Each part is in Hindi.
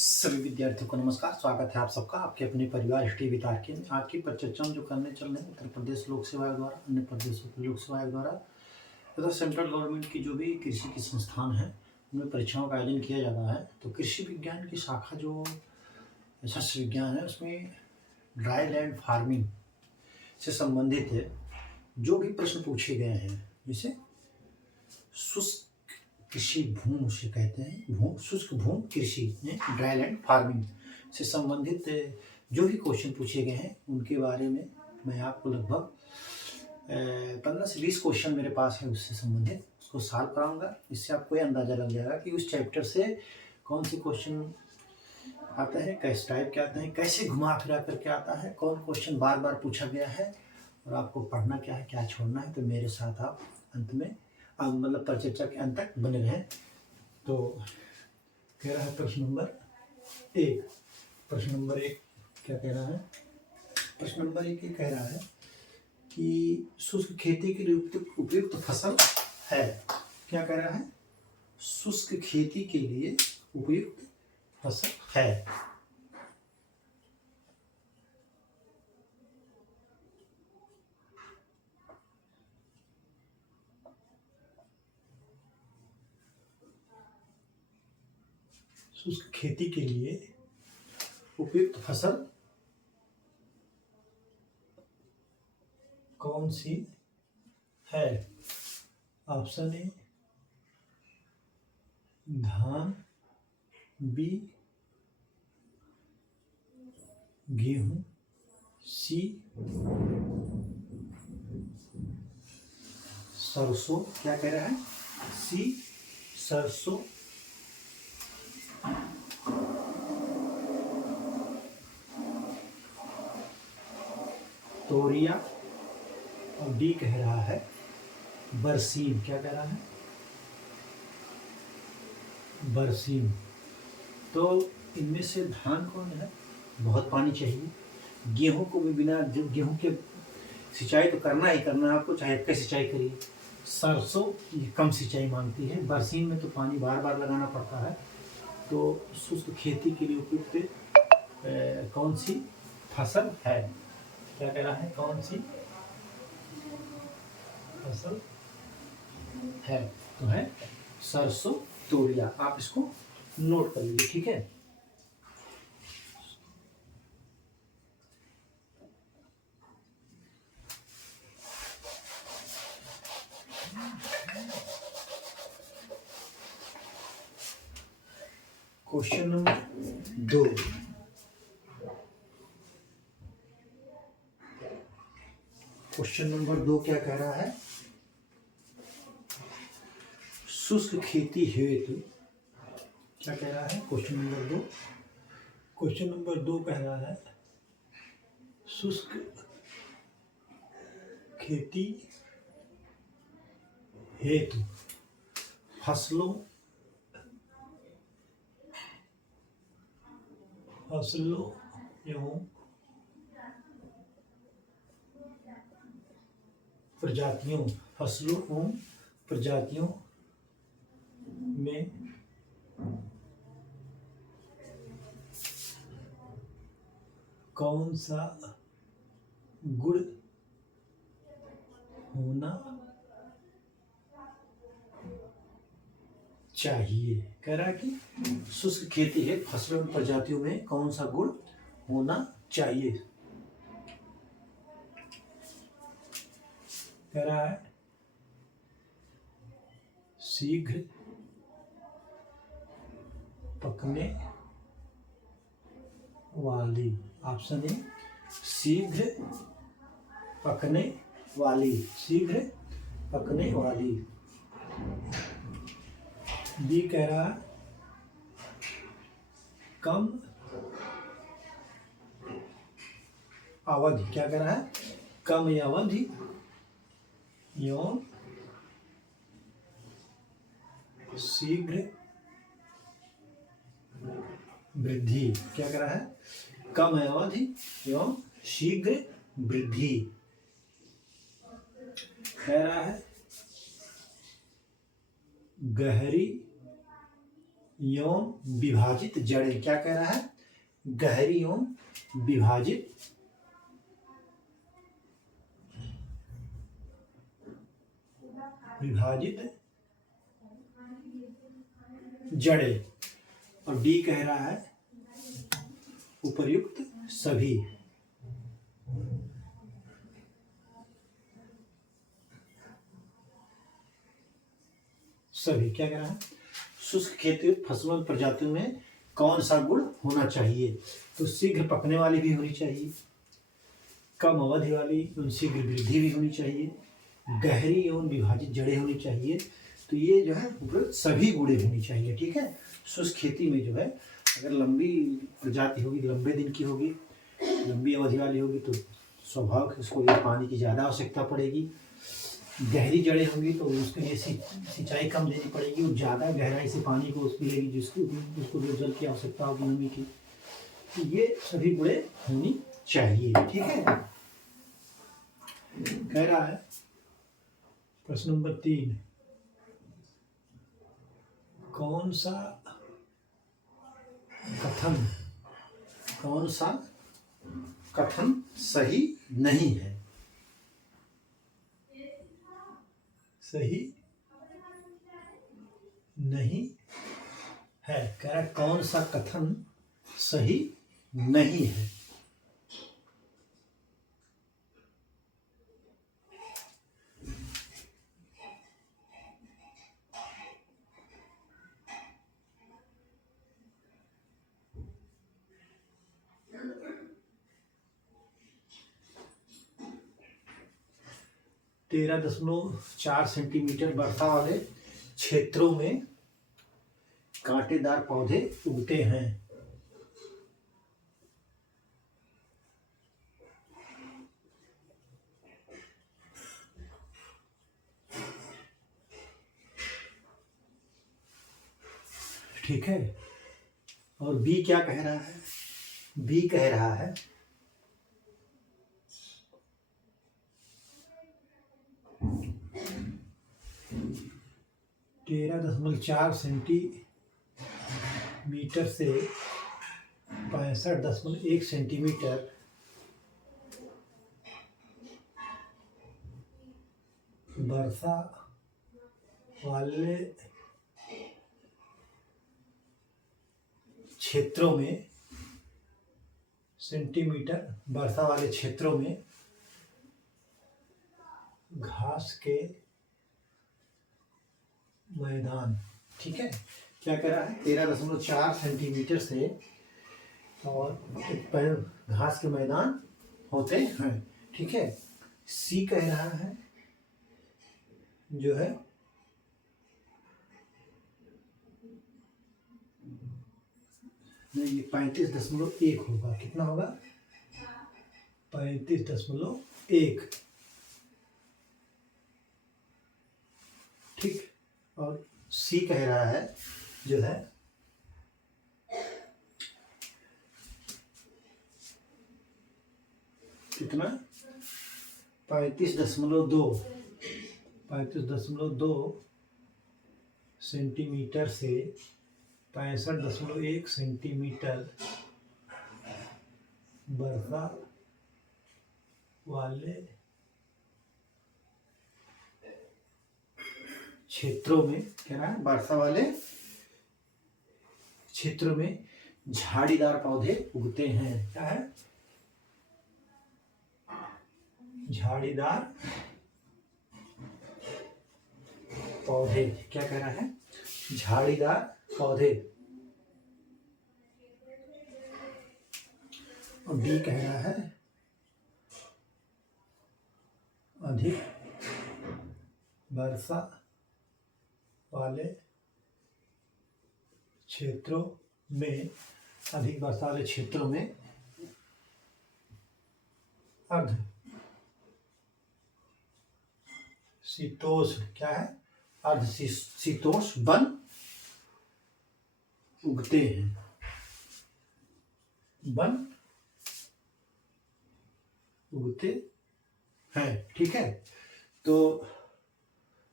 सभी विद्यार्थियों को नमस्कार। स्वागत है आप सबका आपके अपने परिवार हिस्ट्री विद आरके में। आज की परिचर्चा जो करने चल रहे हैं उत्तर प्रदेश लोक सेवा आयोग द्वारा, अन्य प्रदेशों के लोक सेवा आयोग द्वारा तथा सेंट्रल गवर्नमेंट की जो भी कृषि की संस्थान है उनमें परीक्षाओं का आयोजन किया जाता है। तो कृषि विज्ञान की शाखा जो शस्य विज्ञान है उसमें ड्राई लैंड फार्मिंग से संबंधित है जो भी प्रश्न पूछे गए हैं, जैसे शुष्क कृषि भूमि उसे कहते हैं, शुष्क भूमि कृषि ड्राई लैंड फार्मिंग से संबंधित जो भी क्वेश्चन पूछे गए हैं उनके बारे में मैं आपको लगभग 15 से 20 क्वेश्चन मेरे पास है उससे संबंधित, उसको सॉल्व कराऊंगा। इससे आपको ये अंदाजा लग जाएगा कि उस चैप्टर से कौन से क्वेश्चन आते हैं, किस टाइप के आते हैं, कैसे घुमा फिरा करके आता है, कौन क्वेश्चन बार बार पूछा गया है और आपको पढ़ना क्या है, क्या छोड़ना है। तो मेरे साथ आप अंत में मतलब परिचर्चा के अंत तक बने रहें। तो कह रहा है प्रश्न नंबर 1। प्रश्न नंबर 1 क्या कह रहा है? प्रश्न नंबर 1 ये कह रहा है कि शुष्क खेती के लिए उपयुक्त फसल है। क्या कह रहा है? शुष्क खेती के लिए उपयुक्त फसल है। शुष्क खेती के लिए उपयुक्त फसल कौन सी है? ऑप्शन ए धान, बी गेहूं, सी सरसों। क्या कह रहा है? सी सरसों, तोरिया और डी कह रहा है बरसीम। क्या कह रहा है? बरसीम। तो इनमें से धान कौन है? बहुत पानी चाहिए। गेहूं को भी बिना गेहूं के सिंचाई तो करना ही करना है आपको, चाहे आपका सिंचाई करिए। सरसों ये कम सिंचाई मांगती है। बरसीम में तो पानी बार बार लगाना पड़ता है। तो शुष्क खेती के लिए उपयुक्त कौन सी फसल है? क्या कह रहा है? कौन सी फसल है? तो है सरसों, तोरिया। आप इसको नोट कर लीजिए, ठीक है। Question number 2। क्वेश्चन नंबर 2 क्या कह रहा है? शुष्क खेती हेतु क्या कह रहा है? Question number 2। क्वेश्चन नंबर 2 कह रहा है शुष्क खेती हेतु फसलों एवं प्रजातियों में कौन सा गुण होना चाहिए? कह रहा है कि शुष्क खेती है फसलों एवं प्रजातियों में कौन सा गुण होना चाहिए? कह रहा है शीघ्र पकने वाली। ऑप्शन ए शीघ्र पकने वाली, शीघ्र पकने वाली। बी कह रहा है कम अवधि। क्या कह रहा है? कम अवधि एवं शीघ्र वृद्धि। क्या कह रहा है? कम अवधि एवं शीघ्र वृद्धि। कह रहा है गहरी एवं विभाजित जड़ें। क्या कह रहा है? गहरी एवं विभाजित जड़ें। और डी कह रहा है उपर्युक्त सभी। क्या कह रहा है? शुष्क खेती फसलों प्रजातियों में कौन सा गुण होना चाहिए? तो शीघ्र पकने वाली भी होनी चाहिए, कम अवधि वाली एवं शीघ्र वृद्धि भी होनी चाहिए, गहरी एवं विभाजित जड़ें होनी चाहिए। तो ये जो है सभी गुड़े होनी चाहिए। ठीक है। शुष्क खेती में जो है अगर लंबी प्रजाति होगी, लंबे दिन की होगी, लंबी अवधि वाली होगी तो स्वाभाविक उसको ये पानी की ज़्यादा आवश्यकता पड़ेगी। गहरी जड़ें होंगी तो उसके लिए सिंचाई कम देनी पड़ेगी और ज़्यादा गहराई से पानी को उसको लेगी जिसको जो जल की आवश्यकता होगी, नमी की। तो ये सभी गुड़े होनी चाहिए। ठीक है। कह रहा है प्रश्न नंबर 3, कौन सा कथन सही नहीं है? सही नहीं है। कह रहा है कौन सा कथन सही नहीं है? तेरह 13.4 सेंटीमीटर वर्षा वाले क्षेत्रों में कांटेदार पौधे उगते हैं। ठीक है। और बी क्या कह रहा है? बी कह रहा है 13.4 सेंटीमीटर से 65.1 सेंटीमीटर वर्षा वाले क्षेत्रों में घास के मैदान। ठीक है। क्या कह रहा है? 13.4 सेंटीमीटर से और घास के मैदान होते हैं। ठीक है। सी कह रहा है जो है नहीं, ये 35.1 होगा। कितना होगा? 35.1। ठीक। और सी कह रहा है जो है कितना? 35.2 सेंटीमीटर से 65.1 सेंटीमीटर वर्षा वाले क्षेत्रों में, कह रहा है वर्षा वाले क्षेत्रों में झाड़ीदार पौधे उगते हैं। क्या है? झाड़ीदार पौधे। क्या कह रहा है? झाड़ीदार पौधे। और डी कह रहा है अधिक वर्षा वाले क्षेत्रों में अर्ध शीतोष्ण, क्या है? अर्ध शीतोष्ण वन उगते हैं। ठीक है। तो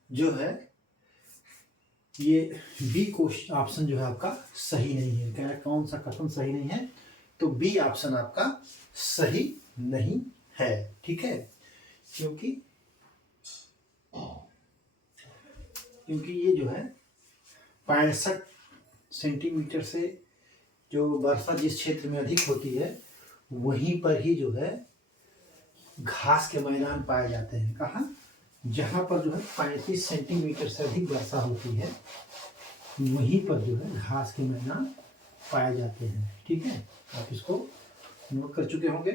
जो है ये बी क्वेश्चन ऑप्शन जो है आपका सही नहीं है। कह रहा है कौन सा कथन सही नहीं है, तो बी ऑप्शन आपका सही नहीं है। ठीक है, क्योंकि ये जो है 65 सेंटीमीटर से जो वर्षा जिस क्षेत्र में अधिक होती है वहीं पर ही जो है घास के मैदान पाए जाते हैं। कहाँ? जहाँ पर जो है 35 सेंटीमीटर से अधिक वर्षा होती है वहीं पर जो है घास के मैदान पाए जाते हैं। ठीक है, आप इसको नोट कर चुके होंगे।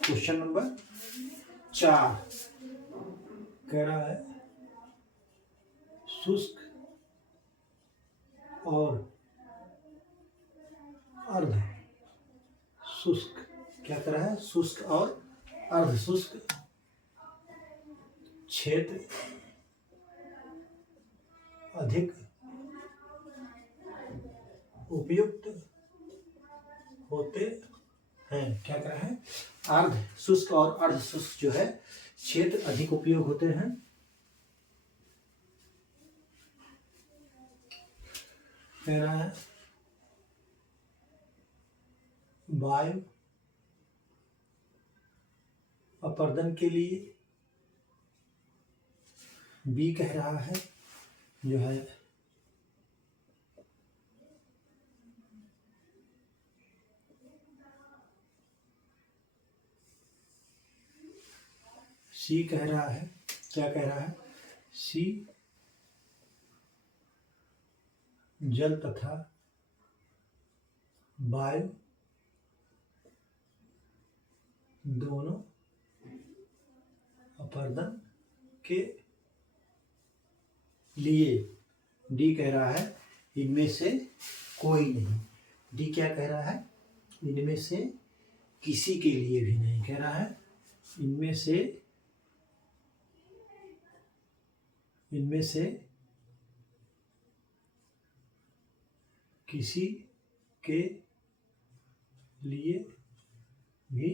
क्वेश्चन नंबर 4 कह रहा है शुष्क और अर्ध शुष्क, क्या कह रहा है? शुष्क और अर्ध शुष्क क्षेत्र अधिक उपयुक्त होते हैं। क्या कह रहा है? अर्ध शुष्क और अर्ध शुष्क जो है क्षेत्र अधिक उपयोग होते हैं। कह रहा है वायु अपर्दन के लिए। बी कह रहा है जो है सी कह रहा है, क्या कह रहा है? सी जल तथा वायु दोनों अपर्दन के लिए। डी कह रहा है इनमें से कोई नहीं। डी क्या कह रहा है? इनमें से किसी के लिए भी नहीं। कह रहा है इनमें से किसी के लिए भी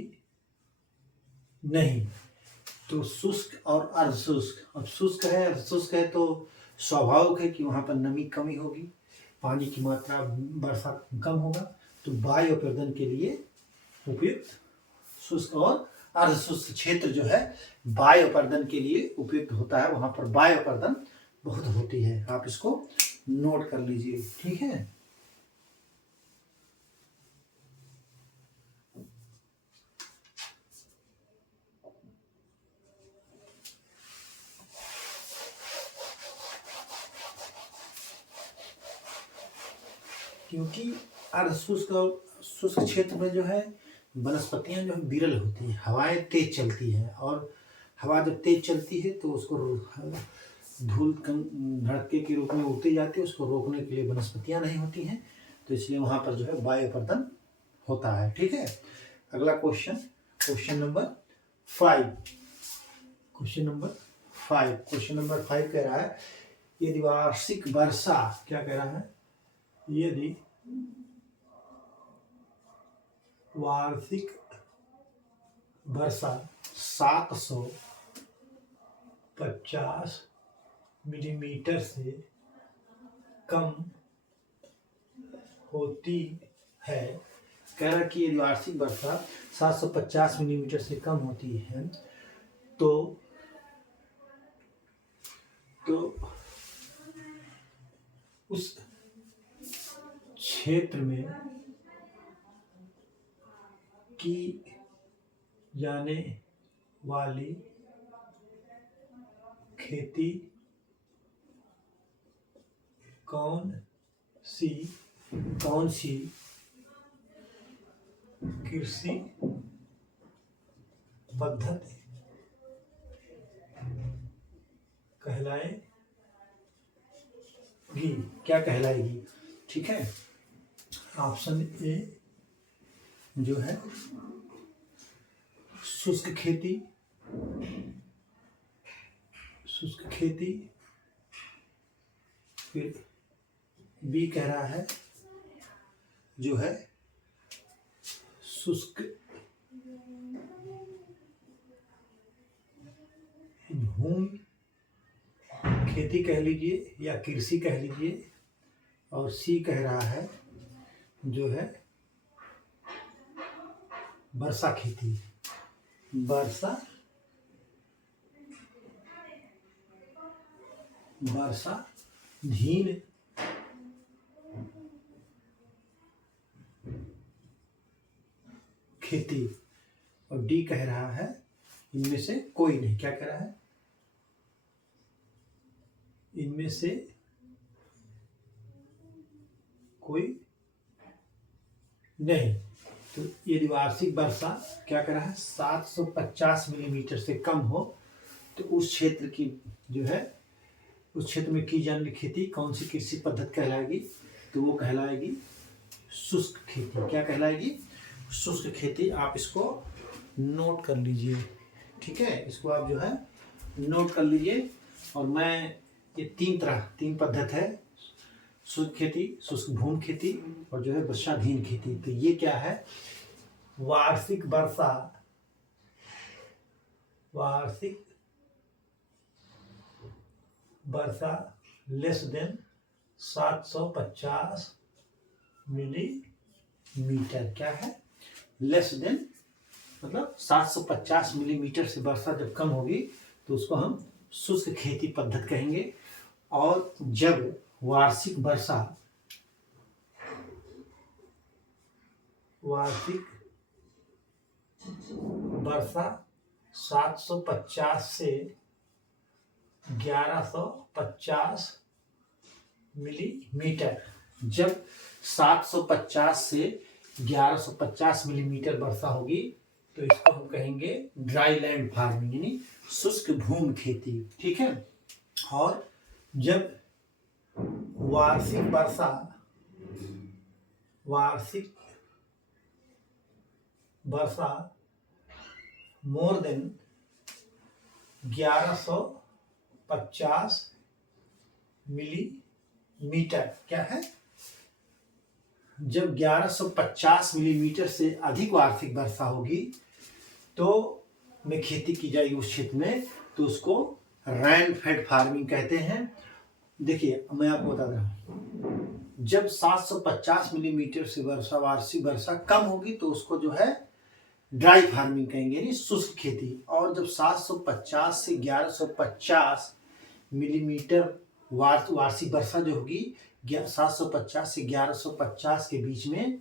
नहीं। तो शुष्क और अर्ध शुष्क, अब शुष्क है अर्ध शुष्क है तो स्वाभाविक है कि वहाँ पर नमी कमी होगी, पानी की मात्रा वर्षा कम होगा, तो वायु अपर्दन के लिए उपयुक्त शुष्क और अर्ध शुष्क क्षेत्र जो है वायु अपर्दन के लिए उपयुक्त होता है। वहाँ पर वायु अपर्दन बहुत होती है। आप इसको नोट कर लीजिए। ठीक है, क्योंकि अर्ध शुष्क और शुष्क क्षेत्र में जो है वनस्पतियां जो है विरल होती हैं, हवाएं तेज चलती हैं, और हवा जब तेज चलती है तो उसको धूल धड़के के रूप में उड़ती जाती है, उसको रोकने के लिए वनस्पतियां नहीं होती हैं, तो इसलिए वहां पर जो है वायु अपर्दन होता है। ठीक है, अगला question, question number 5। Question number 5 कह रहा है यदि वार्षिक वर्षा, क्या कह रहा है? यदि वार्षिक वर्षा 750 मिलीमीटर से कम होती है। कह रहा कि यदि वार्षिक वर्षा 750 मिलीमीटर से कम होती है तो उस क्षेत्र में की जाने वाली खेती कौन सी कृषि पद्धति कहलाएगी? क्या कहलाएगी? ठीक है, ऑप्शन ए जो है शुष्क खेती, फिर बी कह रहा है जो है शुष्क भूमि खेती कह लीजिए या कृषि कह लीजिए, और सी कह रहा है जो है वर्षा खेती, वर्षाधीन खेती। और डी कह रहा है इनमें से कोई नहीं। क्या कह रहा है? इनमें से कोई नहीं। तो यदि वार्षिक वर्षा क्या कह रहा है 750 मिलीमीटर से कम हो तो उस क्षेत्र की जो है उस क्षेत्र में की जाने वाली खेती कौन सी कृषि पद्धति कहलाएगी? तो वो कहलाएगी शुष्क खेती। क्या कहलाएगी? शुष्क खेती। आप इसको नोट कर लीजिए, ठीक है? इसको आप जो है नोट कर लीजिए। और मैं ये तीन पद्धति है, शुष्क खेती, शुष्क भूमि खेती और जो है वर्षाधीन खेती। तो ये क्या है? वार्षिक वर्षा लेस देन 750 मिलीमीटर। क्या है? लेस देन मतलब 750 मिलीमीटर से वर्षा जब कम होगी तो उसको हम शुष्क खेती पद्धति कहेंगे। और जब वार्षिक वर्षा 750 से 1150 मिलीमीटर, जब 750 से 1150 मिलीमीटर वर्षा होगी तो इसको हम कहेंगे ड्राई लैंड फार्मिंग, यानी शुष्क भूमि खेती, ठीक है? और जब वार्षिक वर्षा मोर देन 1150 मिलीमीटर, क्या है? जब 1150 मिलीमीटर से अधिक वार्षिक वर्षा होगी तो में खेती की जाएगी उस क्षेत्र में, तो उसको रेन फेड फार्मिंग कहते हैं। देखिए मैं आपको बता रहा हूँ, जब 750 मिलीमीटर से वार्षिक वर्षा कम होगी तो उसको जो है ड्राई फार्मिंग कहेंगे, यानी शुष्क खेती। और जब 750 से 1150 मिलीमीटर वार्षिक वर्षा जो होगी 750 से 1150 के बीच में,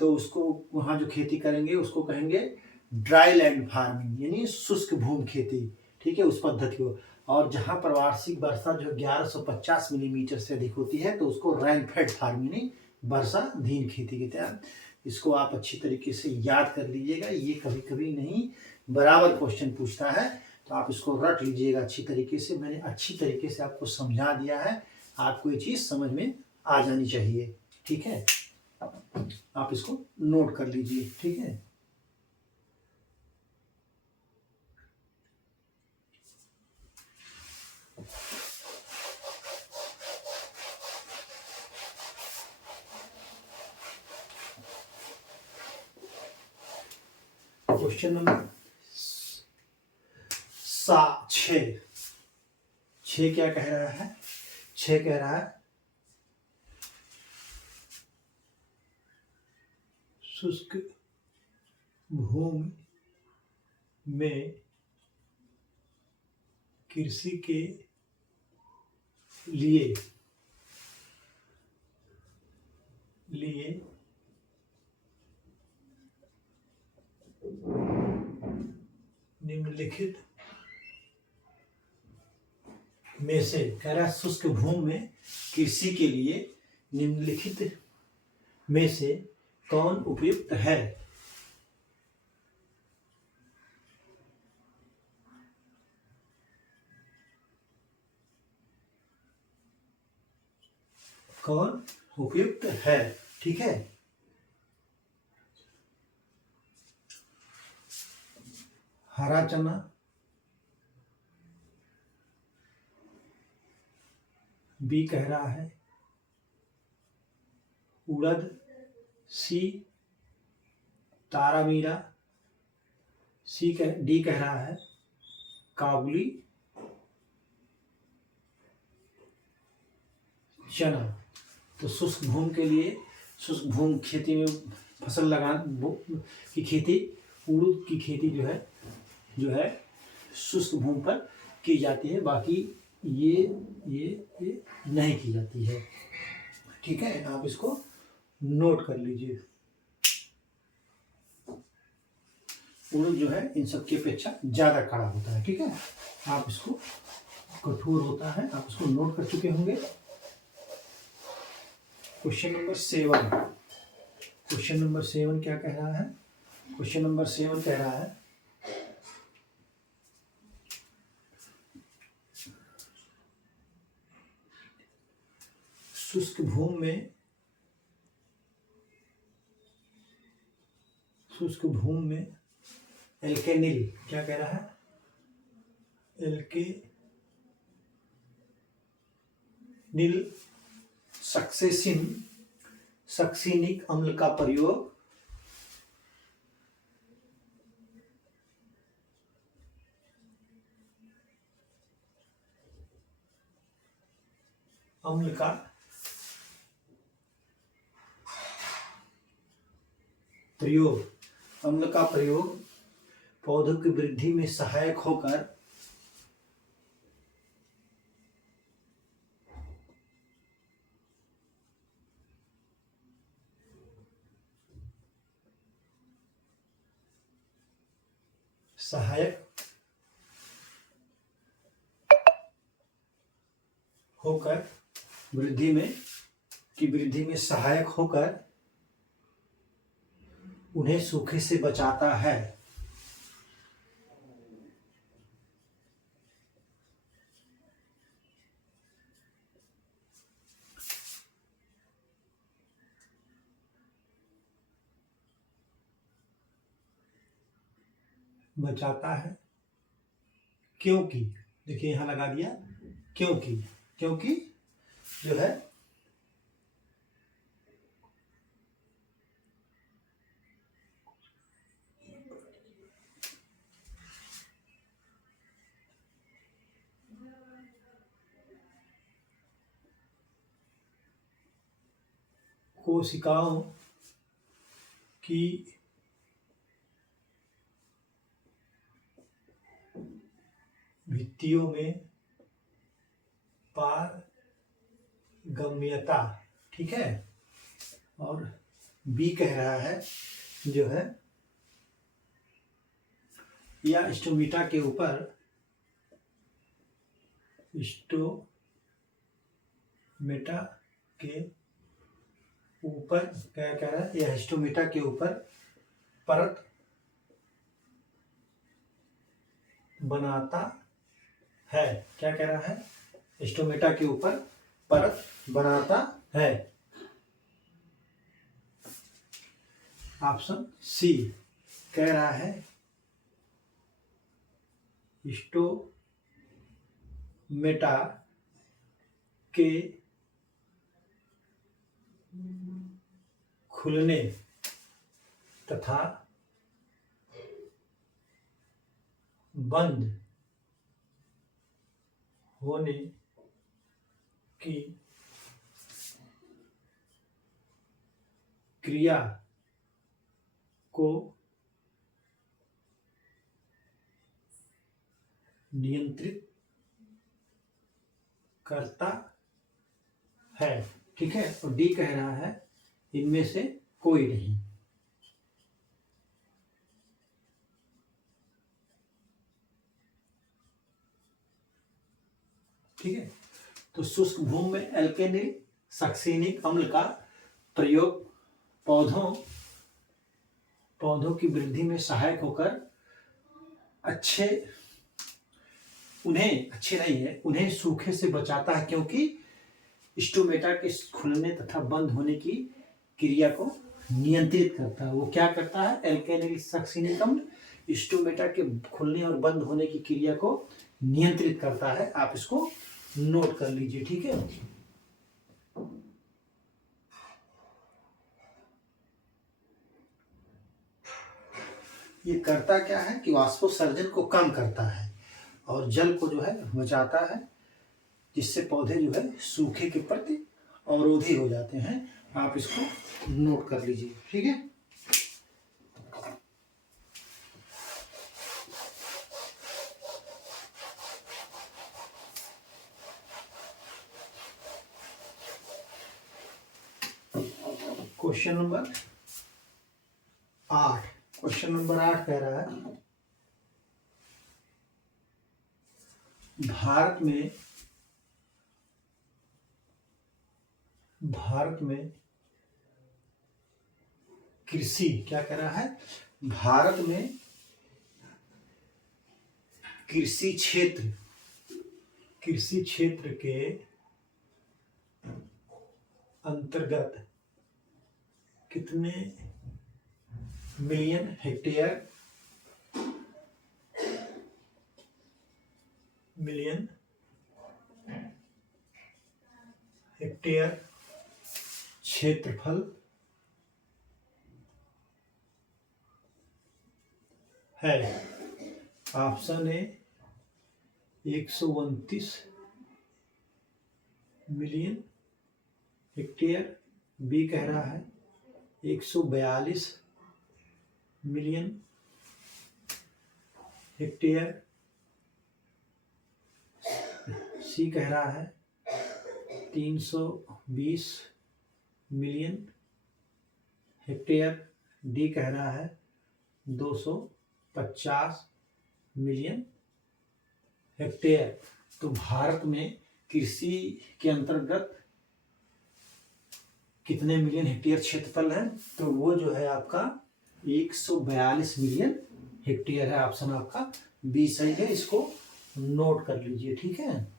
तो उसको वहाँ जो खेती करेंगे उसको कहेंगे ड्राई लैंड फार्मिंग, यानी शुष्क भूमि खेती, ठीक है? उस पद्धति को। और जहाँ पर वार्षिक वर्षा जो 1150 मिलीमीटर से अधिक होती है तो उसको रेन फेड फार्मिंग, यानी वर्षाधीन खेती कहते हैं। इसको आप अच्छी तरीके से याद कर लीजिएगा, ये कभी कभी नहीं बराबर क्वेश्चन पूछता है, तो आप इसको रट लीजिएगा अच्छी तरीके से। मैंने अच्छी तरीके से आपको समझा दिया है, आपको ये चीज़ समझ में आ जानी चाहिए, ठीक है? आप इसको नोट कर लीजिए, ठीक है? क्वेश्चन नंबर 6 क्या कह रहा है? 6 कह रहा है शुष्क भूमि में कृषि के लिए निम्नलिखित में से, कह रहा है शुष्क भूमि में कृषि के लिए निम्नलिखित में से कौन उपयुक्त है? कौन उपयुक्त है, ठीक है? हरा चना, बी कह रहा है उड़द, सी तारामीरा, डी कह रहा है काबुली चना। तो शुष्क भूमि के लिए, शुष्क भूमि खेती में फसल की खेती, उड़द की खेती जो है शुष्क भूमि पर की जाती है, बाकी ये नहीं की जाती है। ठीक है, आप इसको नोट कर लीजिए। उड़द जो है इन सब की अपेक्षा ज़्यादा कड़ा होता है। ठीक है, आप इसको, कठोर होता है, आप इसको नोट कर चुके होंगे। क्वेश्चन नंबर 7, क्वेश्चन नंबर 7 क्या कह रहा है? क्वेश्चन नंबर 7 कह रहा है शुष्क भूमि में एल्केनिल, क्या कह रहा है? एल्केनिल सक्सेनिक अम्ल का प्रयोग अम्ल का प्रयोग पौधों की वृद्धि में सहायक होकर वृद्धि में सहायक होकर उन्हें सूखे से बचाता है। क्योंकि, देखिए यहां लगा दिया क्योंकि जो है कोशिकाओं की भित्तियों में पारगम्यता, ठीक है। और बी कह रहा है जो है या स्टोमेटा के ऊपर क्या कह रहा है? यह स्टोमेटा के ऊपर परत बनाता है। क्या कह रहा है? स्टोमेटा के ऊपर परत बनाता है। ऑप्शन सी कह रहा है स्टोमेटा के खुलने तथा बंद होने की क्रिया को नियंत्रित करता है। ठीक है, और डी कह रहा है इनमें से कोई नहीं। ठीक है, तो शुष्क भूमि में एल्केनिल सक्सेनिक अम्ल का प्रयोग पौधों की वृद्धि में सहायक होकर उन्हें सूखे से बचाता है, क्योंकि स्टोमेटा के खुलने तथा बंद होने की क्रिया को नियंत्रित करता है। वो क्या करता है? एल्केनिल सक्सेनिक अम्ल स्टोमेटा के खुलने और बंद होने की क्रिया को नियंत्रित करता है। आप इसको नोट कर लीजिए। ठीक है, ये करता क्या है कि वाष्पोत्सर्जन को कम करता है और जल को जो है बचाता है, जिससे पौधे जो है सूखे के प्रति अवरोधी हो जाते हैं। आप इसको नोट कर लीजिए, ठीक है। क्वेश्चन नंबर 8, क्वेश्चन नंबर 8 कह रहा है भारत में कृषि, क्या कह रहा है, भारत में कृषि क्षेत्र के अंतर्गत कितने मिलियन हेक्टेयर क्षेत्रफल है। Option A 129 million hectare, B कह रहा है 142 मिलियन हेक्टेयर, सी कह रहा है 320 मिलियन हेक्टेयर, डी कह रहा है 250 मिलियन हेक्टेयर। तो भारत में कृषि के अंतर्गत कितने मिलियन हेक्टेयर क्षेत्रफल है, तो वो जो है आपका 142 मिलियन हेक्टेयर है। ऑप्शन आपका बी सही है, इसको नोट कर लीजिए, ठीक है।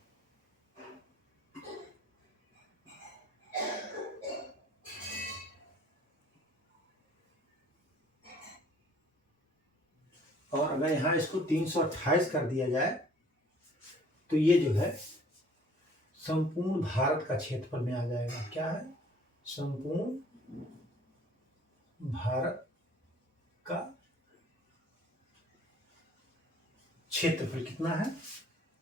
और अगर यहाँ इसको 328 कर दिया जाए तो ये जो है संपूर्ण भारत का क्षेत्रफल में आ जाएगा। क्या है, संपूर्ण भारत का क्षेत्रफल कितना है,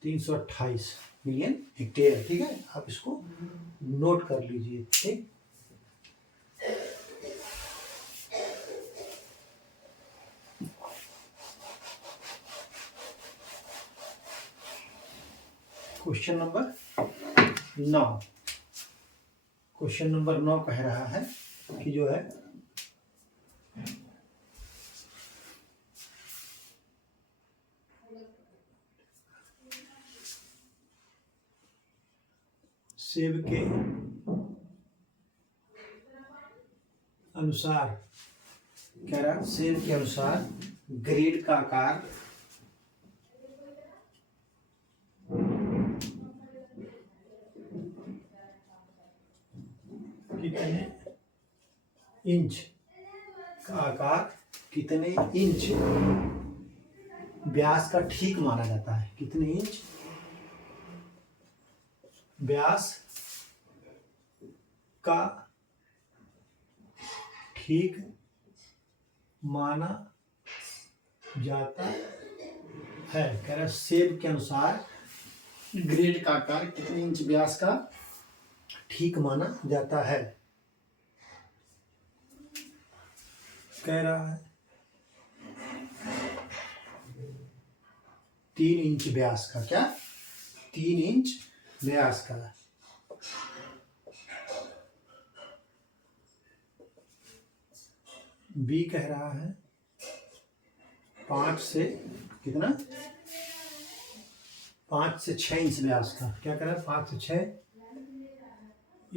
328 मिलियन हेक्टेयर, ठीक है। आप इसको नोट कर लीजिए, ठीक। क्वेश्चन नंबर 9, क्वेश्चन नंबर 9 कह रहा है कि जो है सेब के अनुसार, कह रहा है सेब के अनुसार ग्रेड का आकार कितने इंच का आकार कितने इंच व्यास का ठीक माना जाता है, कितने इंच व्यास का ठीक माना जाता है। कह रहा सेब के अनुसार ग्रेड का आकार कितने इंच व्यास का ठीक माना जाता है। कह रहा है 3 इंच व्यास का, क्या 3 इंच व्यास का। बी कह रहा है 5 से कितना, 5 से 6 इंच व्यास का। क्या कह रहा है, 5 से 6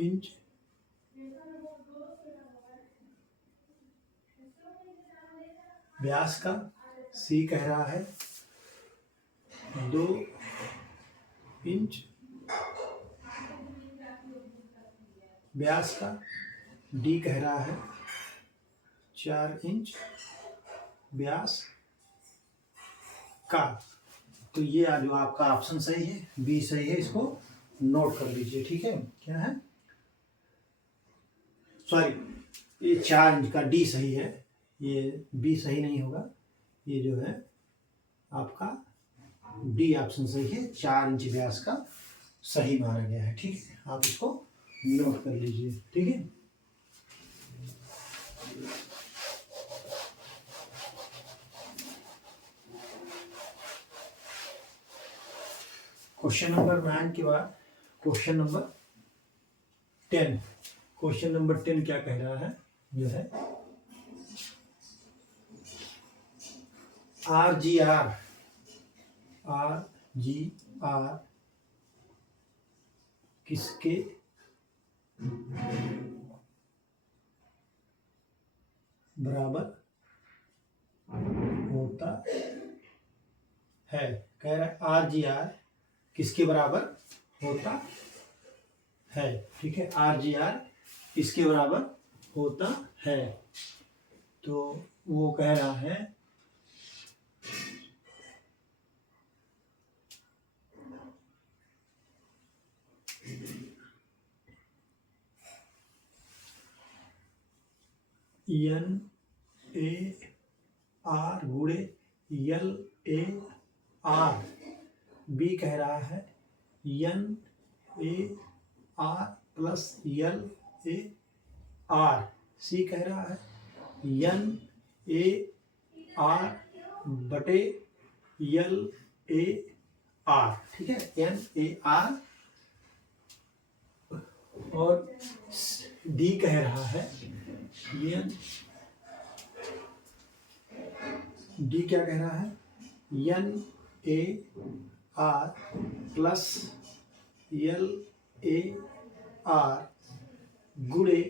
इंच व्यास का। सी कह रहा है 2 इंच व्यास का। डी कह रहा है 4 इंच व्यास का। तो ये जो आपका ऑप्शन सही है, बी सही है, इसको नोट कर लीजिए, ठीक है। क्या है, सॉरी, ये 4 इंच का, डी सही है, ये बी सही नहीं होगा, ये जो है आपका डी ऑप्शन सही है, 4 इंच व्यास का सही माना गया है। ठीक है, आप इसको नोट कर लीजिए। ठीक है, क्वेश्चन नंबर 9 के बाद क्वेश्चन नंबर 10। क्वेश्चन नंबर 10 क्या कह रहा है, जो है RGR किसके बराबर होता है। कह रहा है RGR किसके बराबर होता है। ठीक है, RGR किसके बराबर होता है, तो वो कह रहा है NAR गुणे LAR। बी कह रहा है NAR प्लस LAR। सी कह रहा है NAR बटे LAR। ठीक है, NAR। और डी कह रहा है डी क्या कह रहा है NAR प्लस LAR गुणे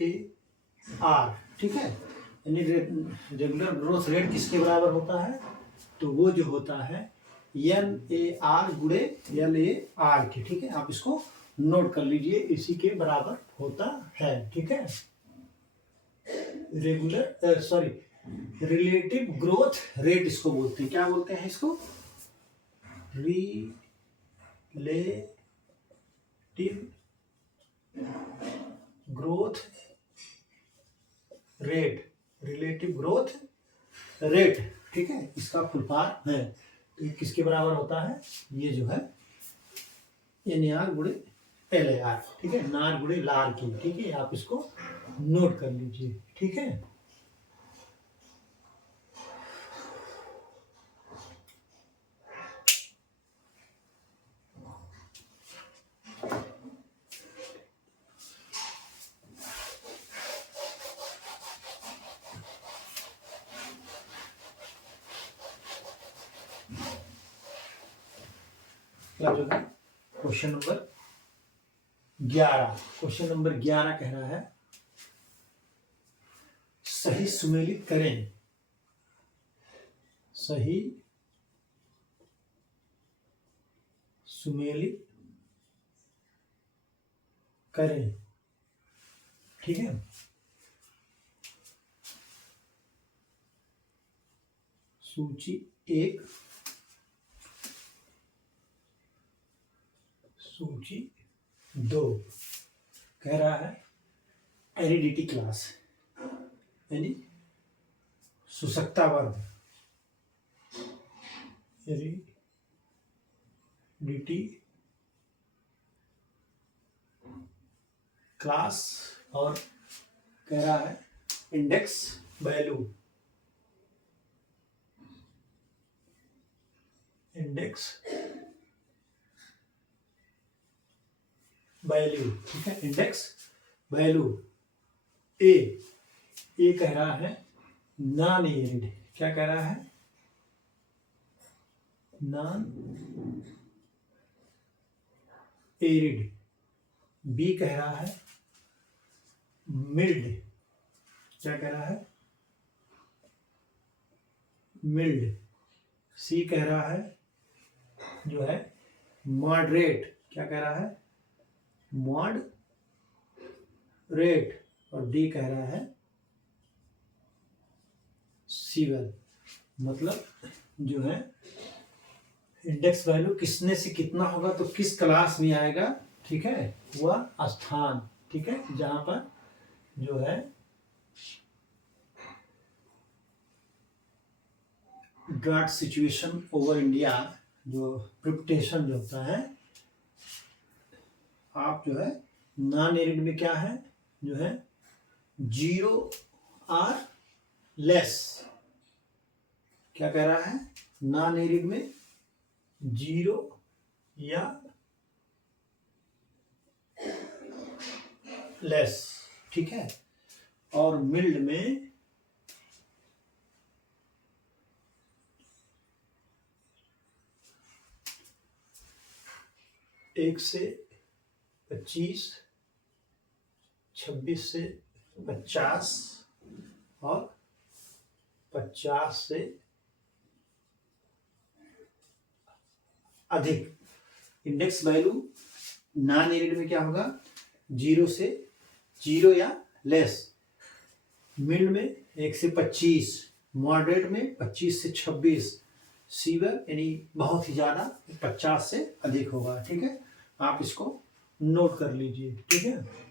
NAR। ठीक है, यानी रेगुलर ग्रोथ रेट किसके बराबर होता है, तो वो जो होता है NAR गुणे LAR के। ठीक है, आप इसको नोट कर लीजिए, इसी के बराबर होता है। ठीक है, रिलेटिव ग्रोथ रेट इसको बोलते हैं। क्या बोलते हैं इसको, relative growth rate. Relative growth rate, ठीक है, इसका फुल फॉर्म है। तो ये किसके बराबर होता है, ये जो है NAR गुणे LAR। ठीक है, नार गुणे लार की। ठीक है, आप इसको नोट कर लीजिए। ठीक है, क्या जो है क्वेश्चन नंबर 11। क्वेश्चन नंबर 11 कह रहा है सही सुमेलित करें। सही सुमेलित करें। ठीक है, सूची 1 सूची 2 कह रहा है एरिडिटी क्लास, यानी सुसक्ता वर्ग। एरिडिटी क्लास, और कह रहा है इंडेक्स वैल्यू। इंडेक्स वैल्यू, ठीक है, इंडेक्स वैल्यू। ए कह रहा है नॉन एरिड। क्या कह रहा है, नॉन एरिड। बी कह रहा है मिल्ड। क्या कह रहा है, मिल्ड। सी कह रहा है जो है मॉडरेट। क्या कह रहा है, मॉडरेट। और डी कह रहा है सीवर। मतलब जो है इंडेक्स वैल्यू किसने से कितना होगा तो किस क्लास में आएगा। ठीक है, वह स्थान। ठीक है, जहां पर जो है ड्राट सिचुएशन ओवर इंडिया, जो प्रिपटेशन जो होता है, आप जो है नॉन एरिड में क्या है, जो है 0 और लेस, क्या कह रहा है, नॉन एरिड में 0 या लेस, ठीक है। और मिल्ड में 1 से 25, 26 से 50 और 50 से अधिक। इंडेक्स वैल्यू नॉन एरिड में क्या होगा, 0 से 0 या लेस, मिल्ड में 1 से 25, मॉडरेट में 25 से 26, सीवियर यानी बहुत ही ज़्यादा 50 से अधिक होगा, ठीक है। आप इसको नोट कर लीजिए, ठीक है।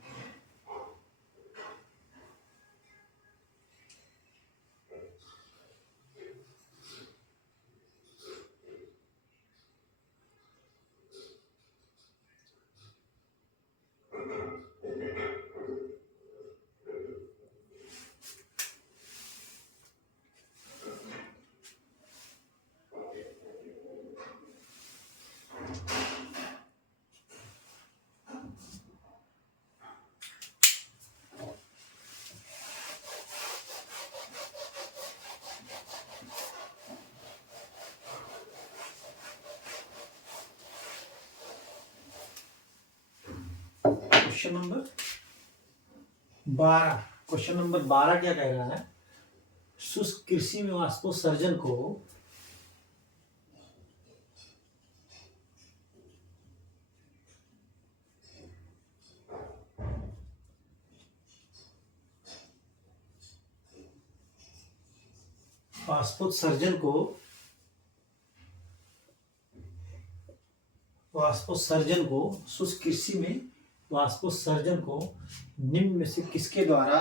क्वेश्चन नंबर 12 क्या कह रहा है, शुष्क कृषि में वाष्पोत्सर्जन को शुष्क कृषि में वाष्पोत्सर्जन को निम्न में से किसके द्वारा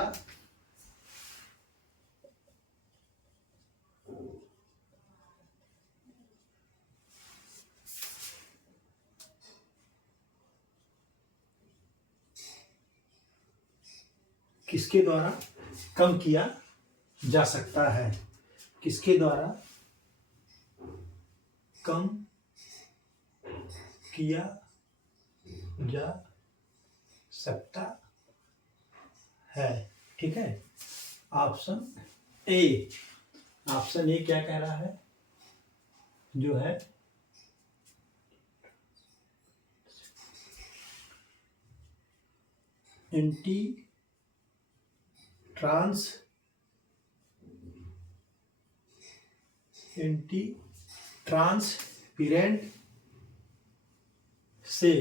कम किया जा सकता है, किसके द्वारा कम किया जा सकता है, ठीक है। ऑप्शन ए क्या कह रहा है, जो है एंटी ट्रांसपिरेंट से,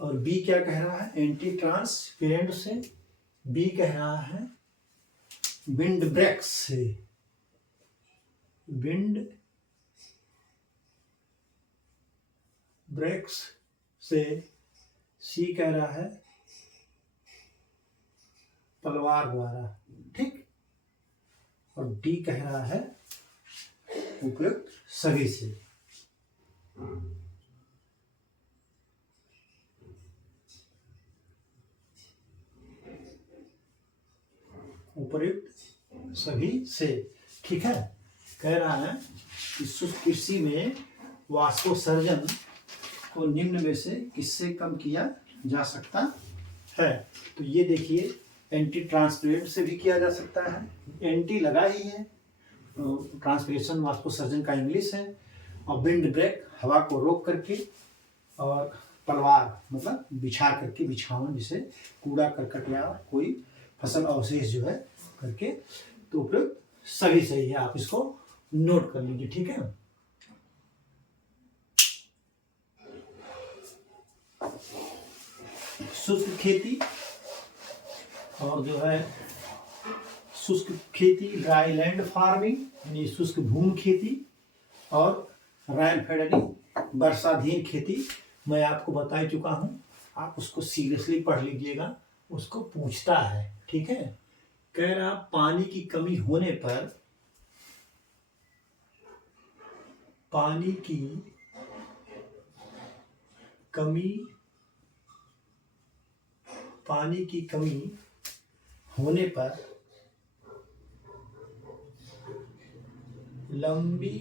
और बी क्या कह रहा है, एंटी ट्रांसपेरेंट से, बी कह रहा है विंड ब्रेक्स से, सी कह रहा है तलवार द्वारा, ठीक। और डी कह रहा है उपयुक्त सभी से। उपयुक्त सभी से, ठीक है। कह रहा है कि शुष्क कृषि में वाष्पोत्सर्जन को निम्न में से किससे कम किया जा सकता है। तो ये देखिए, एंटी ट्रांसपेरेंट से भी किया जा सकता है, एंटी लगा ही है, ट्रांसपिरेशन वाष्पोत्सर्जन का इंग्लिश है, और विंड ब्रेक हवा को रोक करके, और तलवार मतलब बिछा करके, बिछावन जिसे कूड़ा करकट या कोई फसल अवशेष जो है करके, तो उपयुक्त सभी सही है, आप इसको नोट कर लीजिए, ठीक है। शुष्क खेती और जो है शुष्क खेती, ड्राई लैंड फार्मिंग यानी शुष्क भूमि खेती, और रैनफेड यानी वर्षाधीन खेती, मैं आपको बता ही चुका हूं, आप उसको सीरियसली पढ़ लीजिएगा, उसको पूछता है, ठीक है। कह रहा पानी की कमी होने पर पानी की कमी होने पर लंबी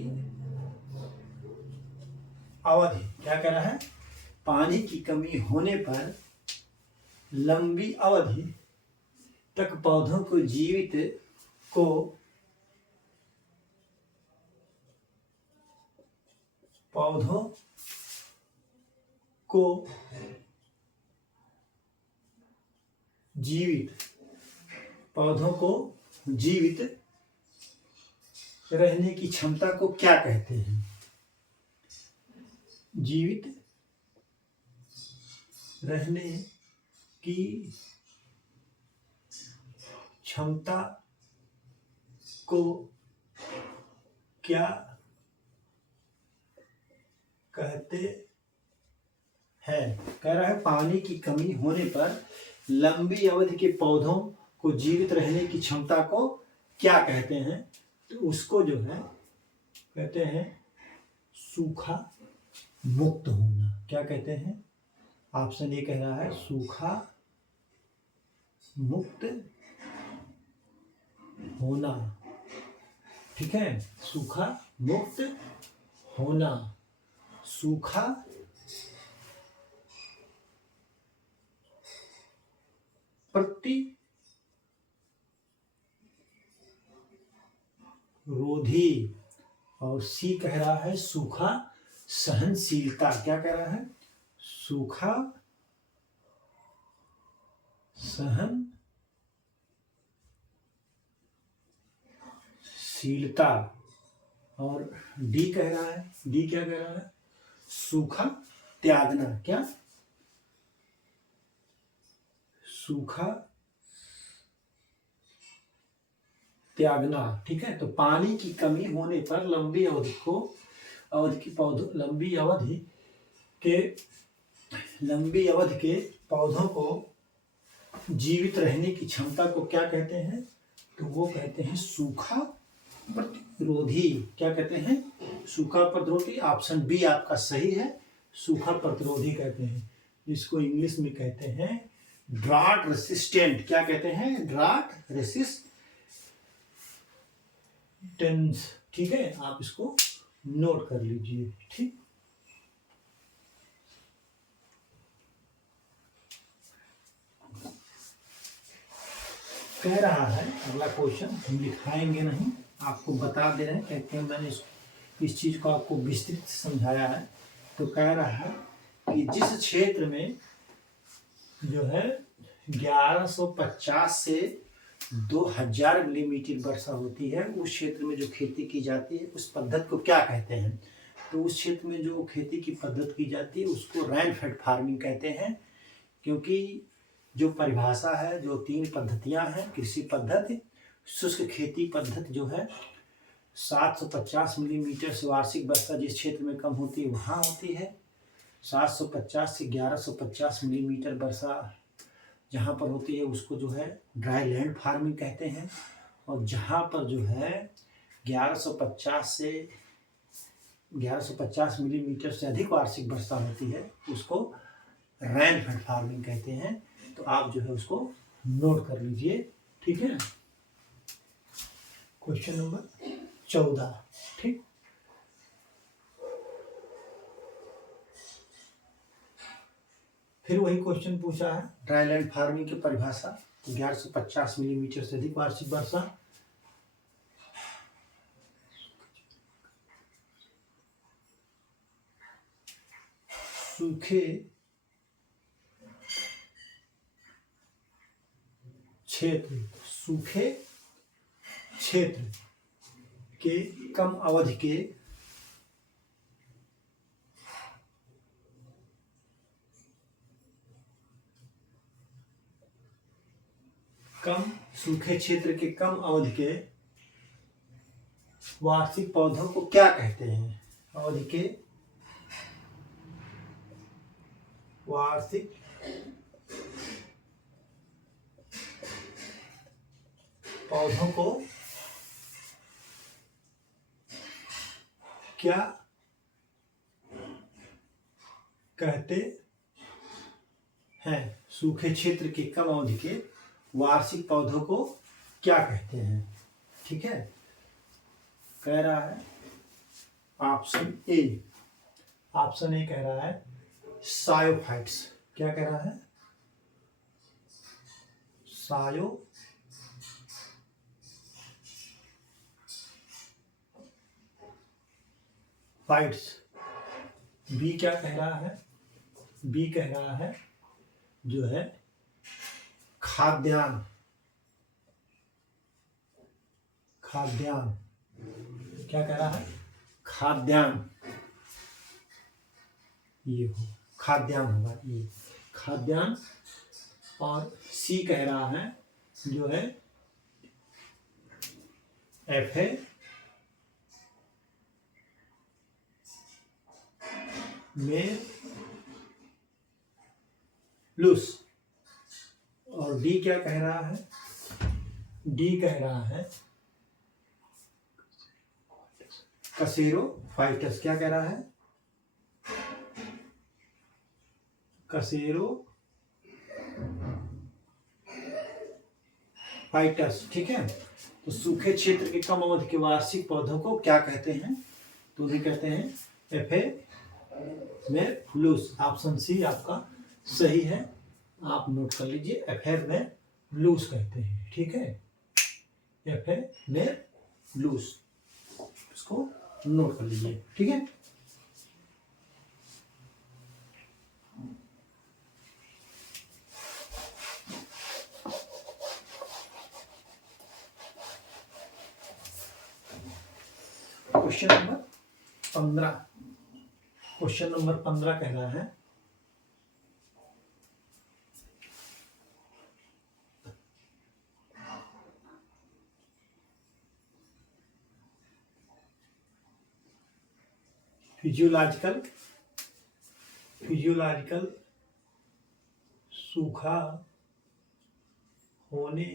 अवधि, क्या कह रहा है, पानी की कमी होने पर लंबी अवधि तक पौधों को जीवित रहने की क्षमता को क्या कहते हैं? जीवित रहने की क्षमता को क्या कहते हैं? कह रहा है पानी की कमी होने पर लंबी अवधि के पौधों को जीवित रहने की क्षमता को क्या कहते हैं? तो उसको जो है कहते हैं सूखा मुक्त होना। क्या कहते हैं? ऑप्शन ए कह रहा है सूखा मुक्त होना। ठीक है, सूखा मुक्त होना, सूखा प्रतिरोधी, और सी कह रहा है सूखा सहनशीलता। क्या कह रहा है? सूखा सहनशीलता। और डी कह रहा है, डी क्या कह रहा है? सूखा त्यागना। क्या? सूखा त्यागना। ठीक है, तो पानी की कमी होने पर लंबी अवधि के पौधों को जीवित रहने की क्षमता को क्या कहते हैं? तो वो कहते हैं सूखा प्रतिरोधी। क्या कहते हैं? सूखा प्रतिरोधी। ऑप्शन बी आपका सही है, सूखा प्रतिरोधी कहते हैं। इसको इंग्लिश में कहते हैं ड्राउट रेसिस्टेंट। क्या कहते हैं? Drought resistance. ठीक है, आप इसको नोट कर लीजिए। ठीक, कह रहा है अगला क्वेश्चन, हम लिखाएंगे नहीं, आपको बता दे रहे हैं, कहते हैं मैंने इस चीज को आपको विस्तृत समझाया है। तो कह रहा है कि जिस क्षेत्र में जो है 1150 से 2000 मिलीमीटर वर्षा होती है, उस क्षेत्र में जो खेती की जाती है उस पद्धति को क्या कहते हैं? तो उस क्षेत्र में जो खेती की पद्धति की जाती है उसको रेन फेड फार्मिंग कहते हैं। क्योंकि जो परिभाषा है, जो 3 पद्धतियां हैं, कृषि पद्धति, शुष्क खेती पद्धति जो है 750 मिलीमीटर से वार्षिक वर्षा जिस क्षेत्र में कम होती है वहाँ होती है, 750 से 1150 मिलीमीटर वर्षा जहाँ पर होती है उसको जो है ड्राई लैंड फार्मिंग कहते हैं। और जहाँ पर जो है 1150 मिलीमीटर से अधिक वार्षिक वर्षा होती है उसको रेन फेड फार्मिंग कहते हैं। तो आप जो है उसको नोट कर लीजिए। ठीक है, क्वेश्चन नंबर 14। ठीक, फिर वही क्वेश्चन पूछा है, ड्राई लैंड फार्मिंग की परिभाषा 1150 मिलीमीटर से अधिक वार्षिक वर्षा। सूखे क्षेत्र के कम अवधि के सूखे क्षेत्र के कम अवधि के वार्षिक पौधों को क्या कहते हैं? अवधि के वार्षिक पौधों को क्या कहते हैं? सूखे क्षेत्र के कम अवधि के वार्षिक पौधों को क्या कहते हैं? ठीक है, कह रहा है ऑप्शन ए कह रहा है सायोफाइट्स। क्या कह रहा है? सायोफाइट्स। बी क्या कह रहा है? बी कह रहा है जो है खाद्यान्न। क्या कह रहा है? खाद्यान्न। ये हो खाद्यान्न होगा, ये खाद्यान्न। और सी कह रहा है जो है एफ है में लूस। और डी क्या कह रहा है? डी कह रहा है कसेरोफाइटस। क्या कह रहा है? कसेरोफाइटस। ठीक है, तो सूखे क्षेत्र के कम अवधि के वार्षिक पौधों को क्या कहते हैं? तो भी कहते हैं एफे में लूस। ऑप्शन सी आपका सही है, आप नोट कर लीजिए, एफे में लूस कहते हैं। ठीक है, एफे में लूस, इसको नोट कर लीजिए। ठीक है, क्वेश्चन नंबर 15 कह रहा है फिजियोलॉजिकल सूखा होने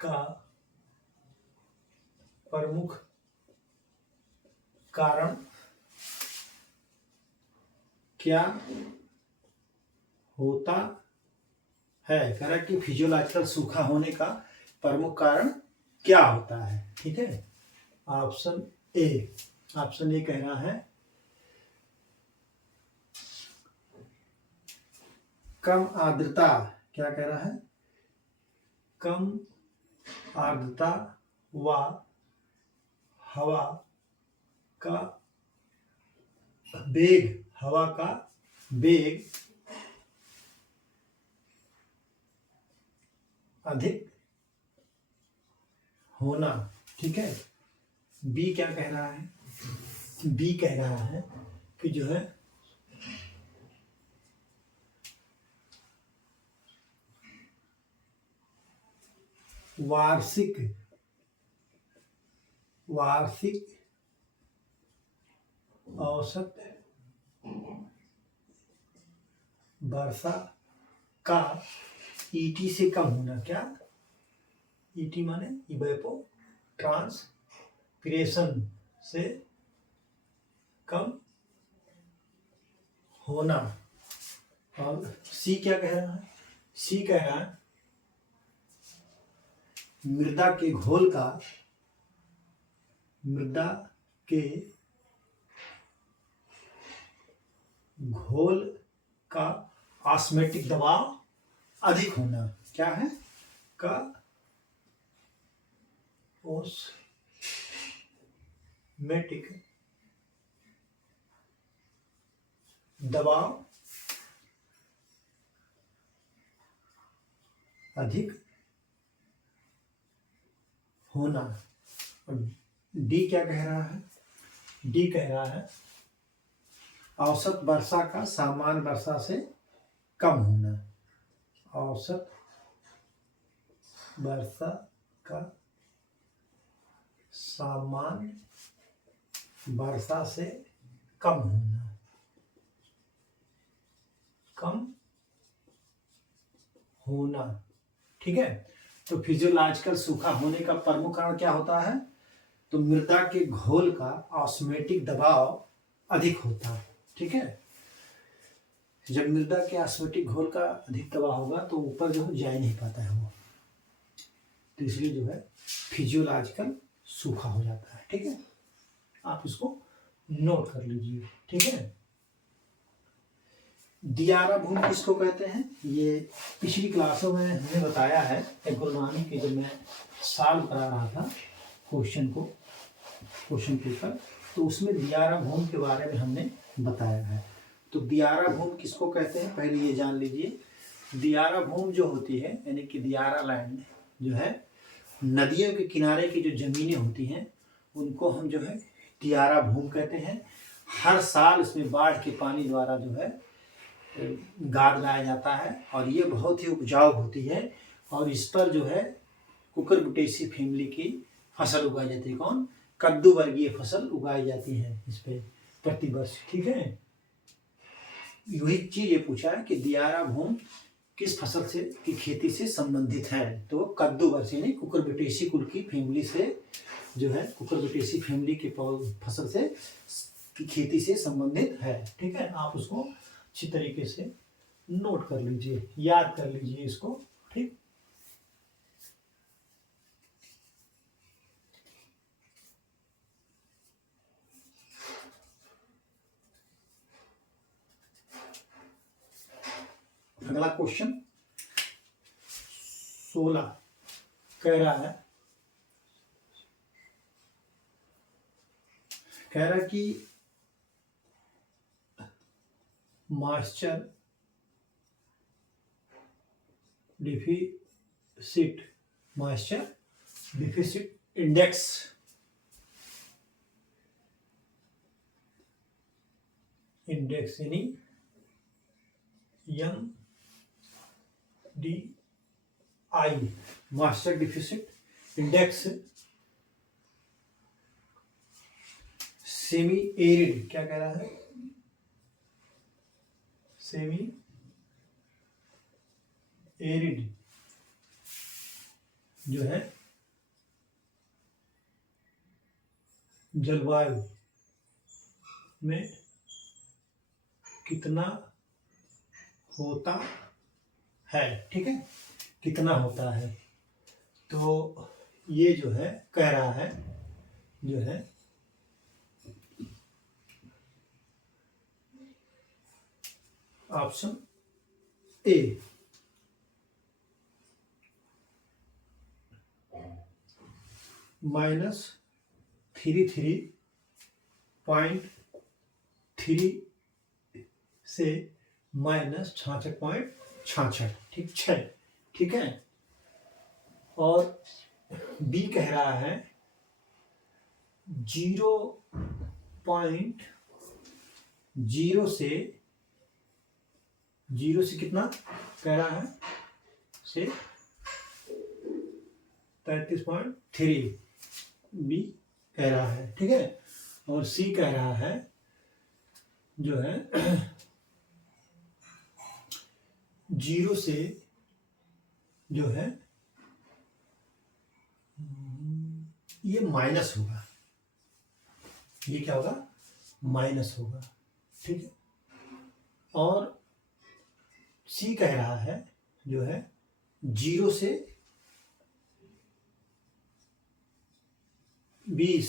का प्रमुख कारण क्या होता है? कह रहा है कि फिजियोलॉजिकल सूखा होने का प्रमुख कारण क्या होता है? ठीक है, ऑप्शन ए कह रहा है कम आर्द्रता। क्या कह रहा है? कम आर्द्रता व हवा का वेग अधिक होना। ठीक है, बी क्या कह रहा है? बी कह रहा है कि जो है वार्षिक औसत वर्षा का ईटी से कम होना। क्या? ईटी माने इवेपो ट्रांसपिरेशन से कम होना। और सी क्या कह रहा है? सी कह रहा है मृदा के घोल का ऑस्मोटिक दबाव अधिक होना। क्या है? का ऑस्मोटिक दबाव अधिक होना। और डी क्या कह रहा है? डी कह रहा है औसत वर्षा का सामान्य वर्षा से कम होना। औसत वर्षा का सामान्य वर्षा से कम होना। ठीक है, तो फिजियोलॉजिकल सूखा होने का प्रमुख कारण क्या होता है? तो मृदा के घोल का ऑस्मोटिक दबाव अधिक होता है। ठीक है, जब मृदा के ऑस्मोटिक घोल का अधिक दबाव होगा तो ऊपर जो है जा ही नहीं पाता है वो, तो इसलिए जो है फिजियोलॉजिकल सूखा हो जाता है। ठीक है, आप इसको नोट कर लीजिए। ठीक है, दियारा भूमि किसको कहते हैं, ये पिछली क्लासों में हमने बताया है। एग्रोनॉमी के जब मैं सॉल्व करा रहा था क्वेश्चन पेपर, तो उसमें दियारा भूमि के बारे में हमने बताया है। तो दियारा भूमि किसको कहते हैं पहले ये जान लीजिए। दियारा भूमि जो होती है, यानी कि दियारा लैंड जो है, नदियों के किनारे की जो जमीनें होती हैं उनको हम जो है दियारा भूमि कहते हैं। हर साल इसमें बाढ़ के पानी द्वारा जो है गाद लाया जाता है और ये बहुत ही उपजाऊ होती है, और इस पर जो है कुकुरबिटेसी फैमिली की फसल उगाई जाती है। कौन? कद्दू वर्गीय फसल उगाई जाती है इस पे प्रतिवर्ष। ठीक है, यही चीज ये पूछा है कि दियारा भूमि किस फसल से की खेती से संबंधित है, तो कद्दू वर्ष यानी कुकुरबिटेसी कुल की फैमिली से जो है, कुकुरबिटेसी फैमिली की फसल से की खेती से संबंधित है। ठीक है, आप उसको अच्छी तरीके से नोट कर लीजिए, याद कर लीजिए इसको। ठीक, अगला क्वेश्चन 16 कह रहा है कि मॉइस्चर डिफिसिट इंडेक्स यानी MDI, moisture deficit index semi arid, क्या कह रहा है, सेमी एरिड जो है जलवायु में कितना होता है। ठीक है, कितना होता है, तो ये जो है कह रहा है जो है ऑप्शन ए -33.3 से -66.66। ठीक, 6। ठीक है, और बी कह रहा है 0.0 से कितना कह रहा है, से 33.3 बी कह रहा है। ठीक है, और सी कह रहा है जो है 0 से जो है ये माइनस होगा, ये क्या होगा, माइनस होगा। ठीक है, और सी कह रहा है जो है 0 से 20,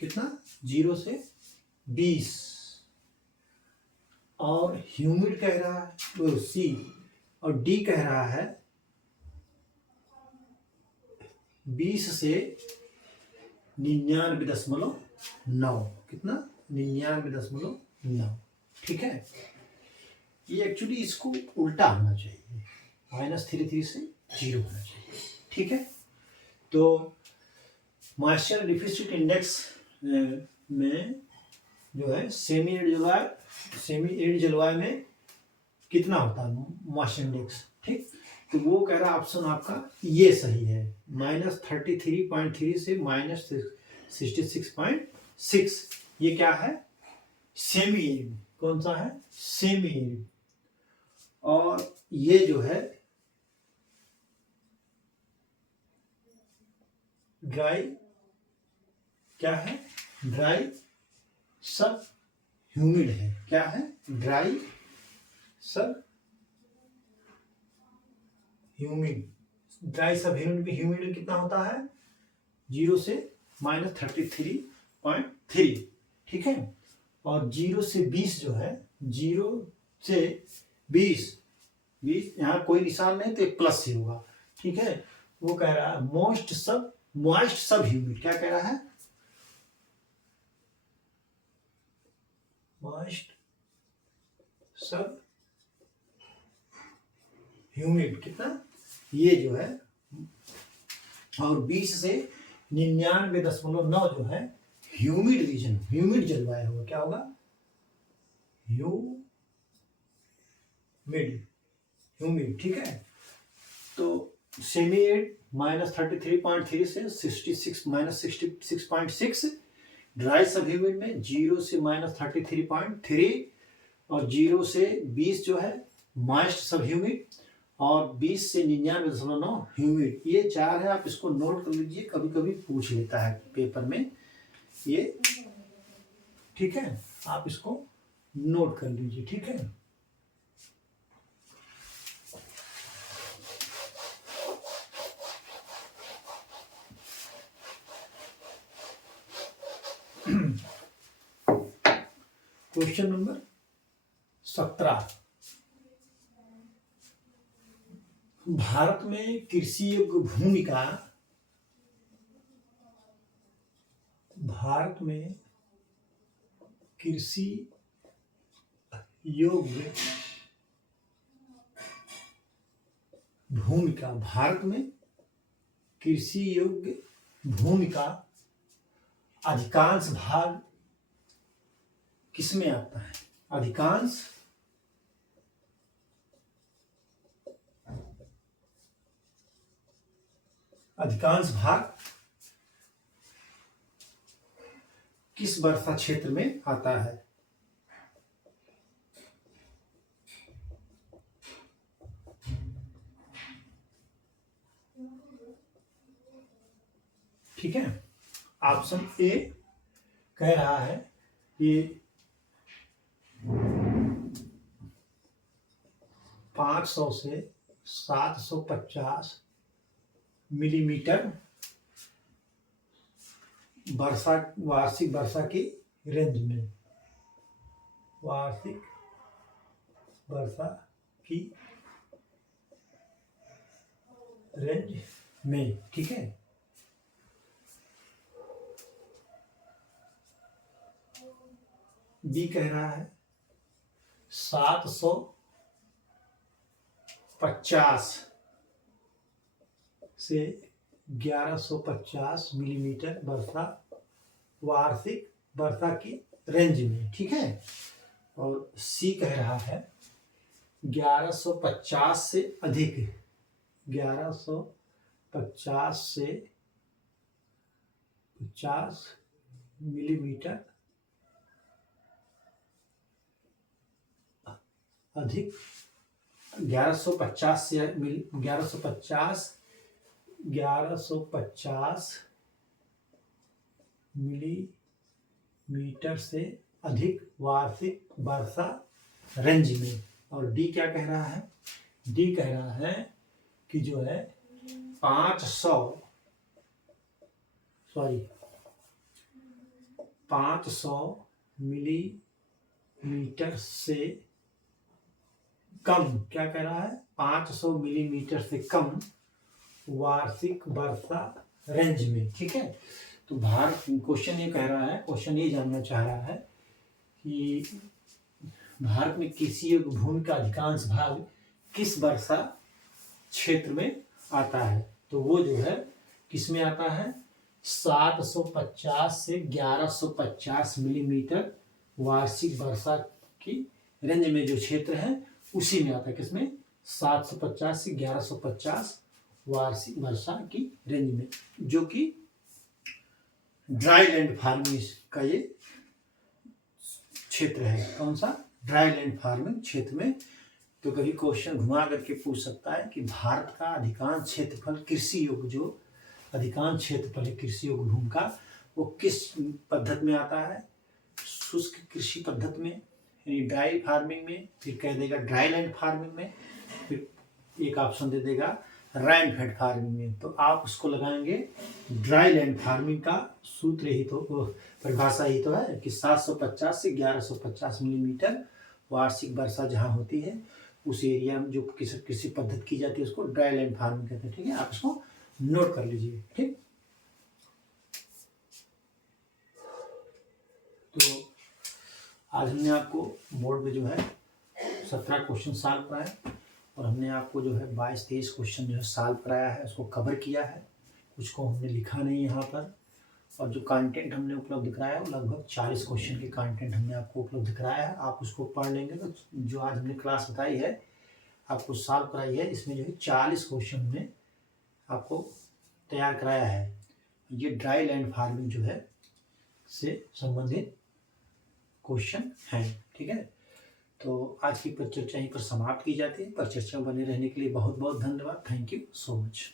कितना, 0 से 20, और ह्यूमिड कह रहा है वो सी, और डी कह रहा है 20 से 99.9, कितना, 99.9। ठीक है, ये एक्चुअली इसको उल्टा होना चाहिए, -33 से 0 होना चाहिए। ठीक है, तो मॉइस्चर डिफिसिट इंडेक्स में जो है सेमी एरिड जलवायु में कितना होता है मॉइस्चर इंडेक्स। ठीक, तो वो कह रहा है ऑप्शन आपका ये सही है, -33.3 से -66.6। ये क्या है, सेमी एरिड। कौन सा है, सेमी एरिड। और ये जो है ड्राई, क्या है, ड्राई सब ह्यूमिड है। क्या है, ड्राई सब ह्यूमिड, ड्राई सब ह्यूमिड में ह्यूमिड कितना होता है 0 से -33.3, ठीक है। और 0 से 20 जो है 0 से 20 यहाँ कोई निशान नहीं तो एक प्लस ही होगा, ठीक है। वो कह रहा है मॉइस्ट सब ह्यूमिड, क्या कह रहा है मॉइस्ट सब ह्यूमिड कितना ये जो है, और 20 से 99.9 जो है ह्यूमिड रीजन, ह्यूमिड जलवायु होगा, क्या होगा ह्यूमिड, ठीक है। तो सेमी एड -33.3 से 66 ड्राई सब ह्यूमिड में 0 से -33.3 और 0 से 20 जो है मॉइस्ट सब ह्यूमिड और 20 से 99.9 ह्यूमिड, ये 4 है। आप इसको नोट कर लीजिए, कभी कभी पूछ लेता है पेपर में ये, ठीक है। आप इसको नोट कर लीजिए, ठीक है। क्वेश्चन नंबर 17, भारत में कृषि योग्य भूमि का, भारत में कृषि योग्य भूमि का, भारत में कृषि योग्य भूमि का अधिकांश भाग किसमें आता है, अधिकांश भाग किस वर्षा क्षेत्र में आता है। ठीक है, ऑप्शन ए कह रहा है कि 500 से 750 मिलीमीटर वार्षिक वर्षा की रेंज में, वार्षिक वर्षा की रेंज में, ठीक है। बी कह रहा है 750 से 1150 मिलीमीटर वर्षा वार्षिक वर्षा की रेंज में, ठीक है। और सी कह रहा है 1150 से अधिक, 1150 से 50 मिलीमीटर अधिक, 1150 से 1150 मिलीमीटर से अधिक वार्षिक वर्षा रेंज में। और डी क्या कह रहा है, डी कह रहा है कि जो है 500 मिलीमीटर से कम, क्या कह रहा है 500 मिलीमीटर से कम वार्षिक वर्षा रेंज में, ठीक है। तो भारत, क्वेश्चन ये कह रहा है, क्वेश्चन ये जानना चाह रहा है कि भारत में कृषि योग्य भूमि का अधिकांश भाग किस वर्षा क्षेत्र में आता है। तो वो जो है किस में आता है, 750 से 1150 मिलीमीटर वार्षिक वर्षा की रेंज में जो क्षेत्र है उसी में आता है, किसमें 750 से 1150 वार्षिक वर्षा की रेंज में, जो कि ड्राई लैंड फार्मिंग का ये क्षेत्र है। कौन सा, ड्राई लैंड फार्मिंग क्षेत्र में। तो कभी क्वेश्चन घुमा करके पूछ सकता है कि भारत का अधिकांश क्षेत्रफल कृषि योग्य, जो अधिकांश क्षेत्रफल है कृषि योग्य भूमि का, वो किस पद्धति में आता है, शुष्क कृषि पद्धति में यानी ड्राई फार्मिंग में, फिर कह देगा ड्राई लैंड फार्मिंग में, फिर एक ऑप्शन दे देगा रैन फेड फार्मिंग में। तो आप उसको लगाएंगे ड्राई लैंड फार्मिंग का सूत्र ही तो, परिभाषा ही तो है कि 750 से 1150 मिलीमीटर वार्षिक वर्षा जहाँ होती है उस एरिया में जो कृषि पद्धति की जाती है उसको ड्राई लैंड फार्मिंग कहते हैं। ठीक है, आप इसको नोट कर लीजिए। ठीक, तो आज हमने आपको बोर्ड में जो है 17 क्वेश्चन सॉल्व कराए और हमने आपको जो है 22-23 क्वेश्चन जो है सॉल्व कराया है, उसको कवर किया है। कुछ को हमने लिखा नहीं यहाँ पर, और जो कंटेंट हमने उपलब्ध कराया है लगभग 40 क्वेश्चन के कंटेंट हमने आपको उपलब्ध कराया है। आप उसको पढ़ लेंगे तो जो आज हमने क्लास बताई है आपको सॉल्व कराई है, इसमें जो है 40 क्वेश्चन हमने आपको तैयार कराया है। ये ड्राई लैंड फार्मिंग जो है से संबंधित क्वेश्चन है। ठीक है, तो आज की परिचर्चा यहीं पर समाप्त की जाती है। परिचर्चा बने रहने के लिए बहुत बहुत धन्यवाद। Thank you so much.